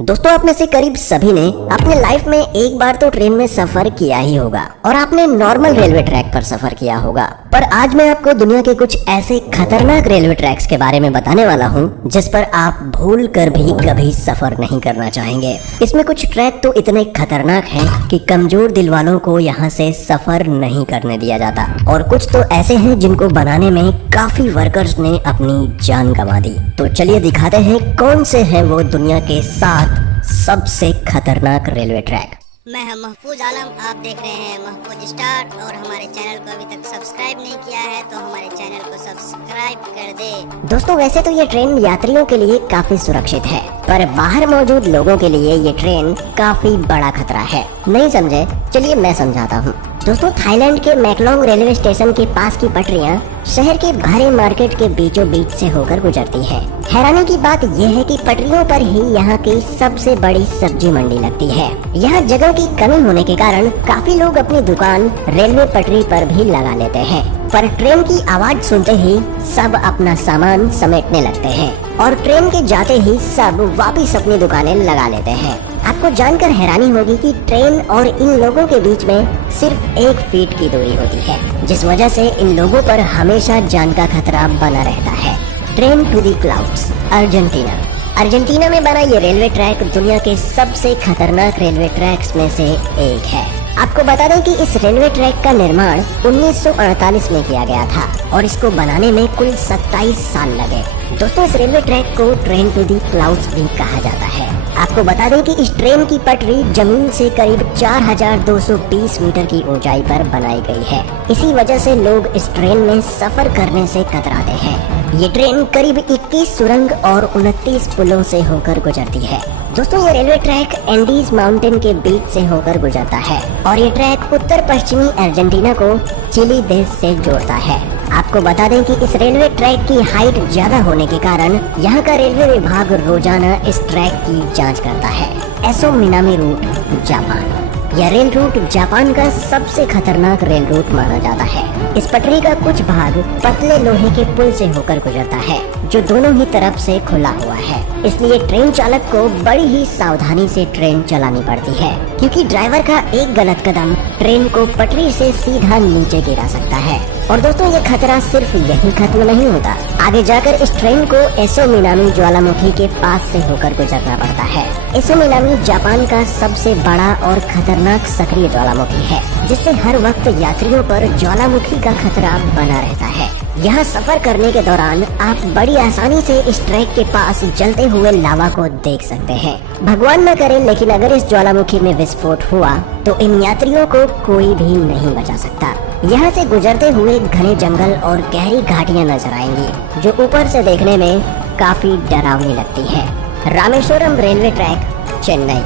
दोस्तों, आप में से करीब सभी ने अपने लाइफ में एक बार तो ट्रेन में सफर किया ही होगा और आपने नॉर्मल रेलवे ट्रैक पर सफर किया होगा। पर आज मैं आपको दुनिया के कुछ ऐसे खतरनाक रेलवे ट्रैक्स के बारे में बताने वाला हूँ जिस पर आप भूल कर भी कभी सफर नहीं करना चाहेंगे। इसमें कुछ ट्रैक तो इतने खतरनाक हैं कि कमजोर दिल वालों को यहाँ से सफर नहीं करने दिया जाता, और कुछ तो ऐसे हैं जिनको बनाने में काफी वर्कर्स ने अपनी जान गंवा दी। तो चलिए दिखाते हैं कौन से हैं वो दुनिया के 7 सबसे खतरनाक रेलवे ट्रैक। मैं हूं महफूज आलम, आप देख रहे हैं महफूज स्टार। और हमारे चैनल को अभी तक सब्सक्राइब नहीं किया है तो हमारे चैनल को सब्सक्राइब कर दे। दोस्तों, वैसे तो ये ट्रेन यात्रियों के लिए काफी सुरक्षित है, पर बाहर मौजूद लोगों के लिए ये ट्रेन काफी बड़ा खतरा है। नहीं समझे? चलिए मैं समझाता हूँ। दोस्तों, थाईलैंड के मैकलोंग रेलवे स्टेशन के पास की पटरियां शहर के भरे मार्केट के बीचों बीच से होकर गुजरती है। हैरानी की बात यह है कि पटरियों पर ही यहाँ की सबसे बड़ी सब्जी मंडी लगती है। यहाँ जगह की कमी होने के कारण काफी लोग अपनी दुकान रेलवे पटरी पर भी लगा लेते हैं, पर ट्रेन की आवाज सुनते ही सब अपना सामान समेटने लगते हैं और ट्रेन के जाते ही सब वापस अपनी दुकानें लगा लेते हैं। आपको जानकर हैरानी होगी कि ट्रेन और इन लोगों के बीच में सिर्फ 1 फीट की दूरी होती है, जिस वजह से इन लोगों पर हमेशा जान का खतरा बना रहता है। Train to the clouds, Argentina में बना ये रेलवे ट्रैक दुनिया के सबसे खतरनाक रेलवे ट्रैक्स में से एक है। आपको बता दें कि इस रेलवे ट्रैक का निर्माण 1948 में किया गया था और इसको बनाने में कुल 27 साल लगे। दोस्तों, इस रेलवे ट्रैक को ट्रेन टू दी क्लाउड्स भी कहा जाता है। आपको बता दें कि इस ट्रेन की पटरी जमीन से करीब 4220 मीटर की ऊंचाई पर बनाई गई है। इसी वजह से लोग इस ट्रेन में सफर करने से कतराते हैं। ये ट्रेन करीब 21 सुरंग और 29 पुलों से होकर गुजरती है। दोस्तों, ये रेलवे ट्रैक एंडीज माउंटेन के बीच से होकर गुजरता है और ये ट्रैक उत्तर पश्चिमी अर्जेंटीना को चिली देश से जोड़ता है। आपको बता दें कि इस रेलवे ट्रैक की हाइट ज्यादा होने के कारण यहाँ का रेलवे विभाग रोजाना इस ट्रैक की जांच करता है। Aso Minami route, Japan. यह रेल रूट जापान का सबसे खतरनाक रेल रूट माना जाता है। इस पटरी का कुछ भाग पतले लोहे के पुल से होकर गुजरता है जो दोनों ही तरफ से खुला हुआ है, इसलिए ट्रेन चालक को बड़ी ही सावधानी से ट्रेन चलानी पड़ती है, क्योंकि ड्राइवर का एक गलत कदम ट्रेन को पटरी से सीधा नीचे गिरा सकता है। और दोस्तों, ये खतरा सिर्फ यहीं खत्म नहीं होता, आगे जाकर इस ट्रेन को एसो मिनामी ज्वालामुखी के पास से होकर गुजरना पड़ता है। एसो मिनामी जापान का सबसे बड़ा और खतरनाक सक्रिय ज्वालामुखी है, जिससे हर वक्त यात्रियों पर ज्वालामुखी का खतरा बना रहता है। यहाँ सफर करने के दौरान आप बड़ी आसानी से इस ट्रैक के पास जलते हुए लावा को देख सकते हैं। भगवान न करे, लेकिन अगर इस ज्वालामुखी में विस्फोट हुआ तो इन यात्रियों को कोई भी नहीं बचा सकता। यहाँ से गुजरते हुए घने जंगल और गहरी घाटियाँ नजर आएंगी जो ऊपर से देखने में काफी डरावनी लगती है। Rameswaram railway track, Chennai.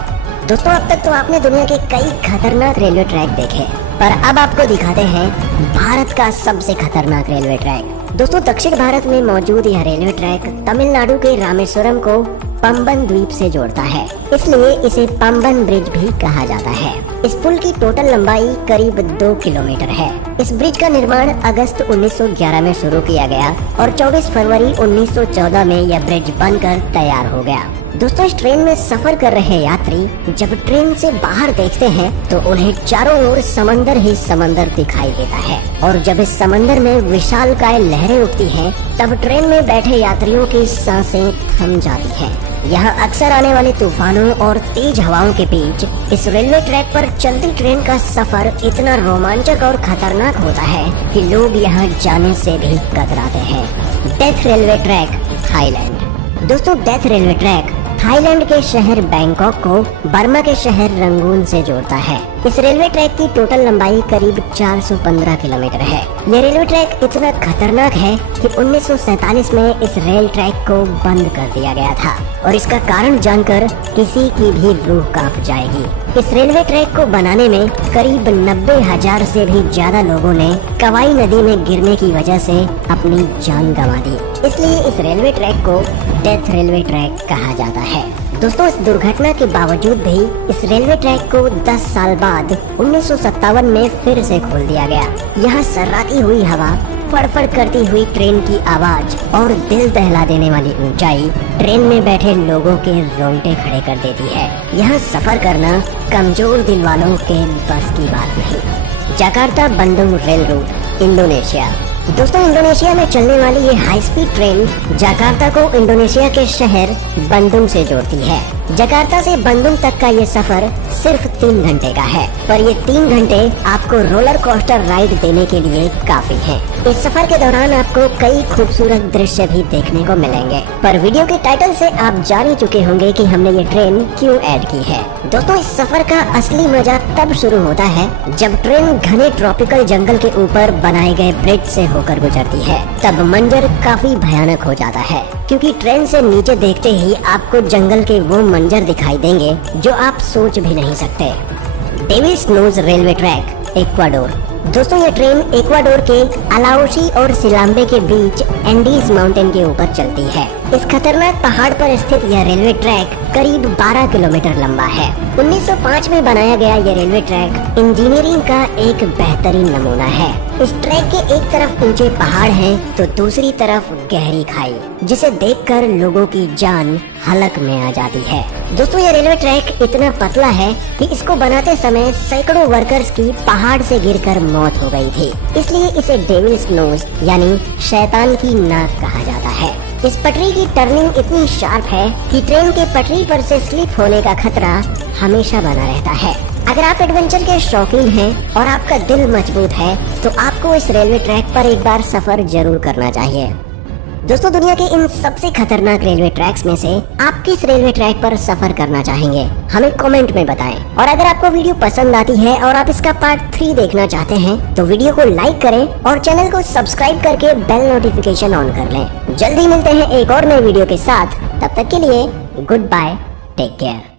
दोस्तों, अब तक तो आपने दुनिया के कई खतरनाक रेलवे ट्रैक देखे, पर अब आपको दिखाते हैं भारत का सबसे खतरनाक रेलवे ट्रैक। दोस्तों, दक्षिण भारत में मौजूद यह रेलवे ट्रैक तमिलनाडु के रामेश्वरम को पंबन द्वीप से जोड़ता है, इसलिए इसे पंबन ब्रिज भी कहा जाता है। इस पुल की टोटल लंबाई करीब 2 किलोमीटर है। इस ब्रिज का निर्माण अगस्त 1911 में शुरू किया गया और 24 फरवरी 1914 में यह ब्रिज बनकर तैयार हो गया। दोस्तों, इस ट्रेन में सफर कर रहे यात्री जब ट्रेन से बाहर देखते हैं तो उन्हें चारों ओर समंदर ही समंदर दिखाई देता है, और जब इस समंदर में विशालकाय लहरें उठती हैं तब ट्रेन में बैठे यात्रियों की सांसें थम जाती हैं। यहाँ अक्सर आने वाले तूफानों और तेज हवाओं के बीच इस रेलवे ट्रैक पर चलती ट्रेन का सफर इतना रोमांचक और खतरनाक होता है कि लोग यहाँ जाने से भी कतराते हैं। Death railway track, Thailand. दोस्तों, डेथ रेलवे ट्रैक थाईलैंड के शहर बैंकॉक को बर्मा के शहर रंगून से जोड़ता है। इस रेलवे ट्रैक की टोटल लंबाई करीब 415 किलोमीटर है। ये रेलवे ट्रैक इतना खतरनाक है कि 1947 में इस रेल ट्रैक को बंद कर दिया गया था, और इसका कारण जानकर किसी की भी रूह कांप जाएगी। इस रेलवे ट्रैक को बनाने में करीब 90,000 से भी ज्यादा लोगों ने कवाई नदी में गिरने की वजह से अपनी जान गंवा दी, इसलिए इस रेलवे ट्रैक को डेथ रेलवे ट्रैक कहा जाता है। दोस्तों, इस दुर्घटना के बावजूद भी इस रेलवे ट्रैक को 10 साल बाद 1957 में फिर से खोल दिया गया। यहाँ सर्राती हुई हवा, फड़फड़ करती हुई ट्रेन की आवाज और दिल दहला देने वाली ऊंचाई ट्रेन में बैठे लोगों के रोंगटे खड़े कर देती है। यह सफर करना कमजोर दिल वालों के बस की बात नहीं। Jakarta Bandung rail route, Indonesia. दोस्तों, इंडोनेशिया में चलने वाली ये हाई स्पीड ट्रेन जकार्ता को इंडोनेशिया के शहर बंदुंग से जोड़ती है। जकार्ता से बंदुंग तक का ये सफर सिर्फ 3 घंटे का है, पर ये 3 घंटे आपको रोलर कोस्टर राइड देने के लिए काफी है। इस सफर के दौरान आपको कई खूबसूरत दृश्य भी देखने को मिलेंगे, पर वीडियो के टाइटल से आप जान ही चुके होंगे कि हमने ये ट्रेन क्यों ऐड की है। दोस्तों, इस सफर का असली मजा तब शुरू होता है जब ट्रेन घने ट्रॉपिकल जंगल के ऊपर बनाए गए ब्रिज से होकर गुजरती है। तब मंजर काफी भयानक हो जाता है, क्योंकि ट्रेन से नीचे देखते ही आपको जंगल के वो मंजर दिखाई देंगे जो आप सोच भी नहीं सकते। Devil's Nose railway track, Ecuador. दोस्तों, ये ट्रेन इक्वाडोर के अलाउशी और सिलाम्बे के बीच एंडीज माउंटेन के ऊपर चलती है। इस खतरनाक पहाड़ पर स्थित यह रेलवे ट्रैक करीब 12 किलोमीटर लंबा है। 1905 में बनाया गया यह रेलवे ट्रैक इंजीनियरिंग का एक बेहतरीन नमूना है। इस ट्रैक के एक तरफ ऊंचे पहाड़ हैं, तो दूसरी तरफ गहरी खाई, जिसे देखकर लोगों की जान हलक में आ जाती है। दोस्तों, यह रेलवे ट्रैक इतना पतला है कि इसको बनाते समय सैकड़ों वर्कर्स की पहाड़ से गिरकर मौत हो गई थी। इसलिए इसे डेविल्स नोज यानी शैतान की नाक कहा जाता है। इस पटरी की टर्निंग इतनी शार्प है कि ट्रेन के पटरी पर से स्लिप होने का खतरा हमेशा बना रहता है। अगर आप एडवेंचर के शौकीन हैं और आपका दिल मजबूत है, तो आपको इस रेलवे ट्रैक पर एक बार सफर जरूर करना चाहिए। दोस्तों, दुनिया के इन सबसे खतरनाक रेलवे ट्रैक्स में से आप किस रेलवे ट्रैक पर सफर करना चाहेंगे, हमें कमेंट में बताएं। और अगर आपको वीडियो पसंद आती है और आप इसका पार्ट 3 देखना चाहते हैं, तो वीडियो को लाइक करें और चैनल को सब्सक्राइब करके बेल नोटिफिकेशन ऑन कर लें। जल्दी मिलते हैं एक और नई वीडियो के साथ। तब तक के लिए गुड बाय, टेक केयर।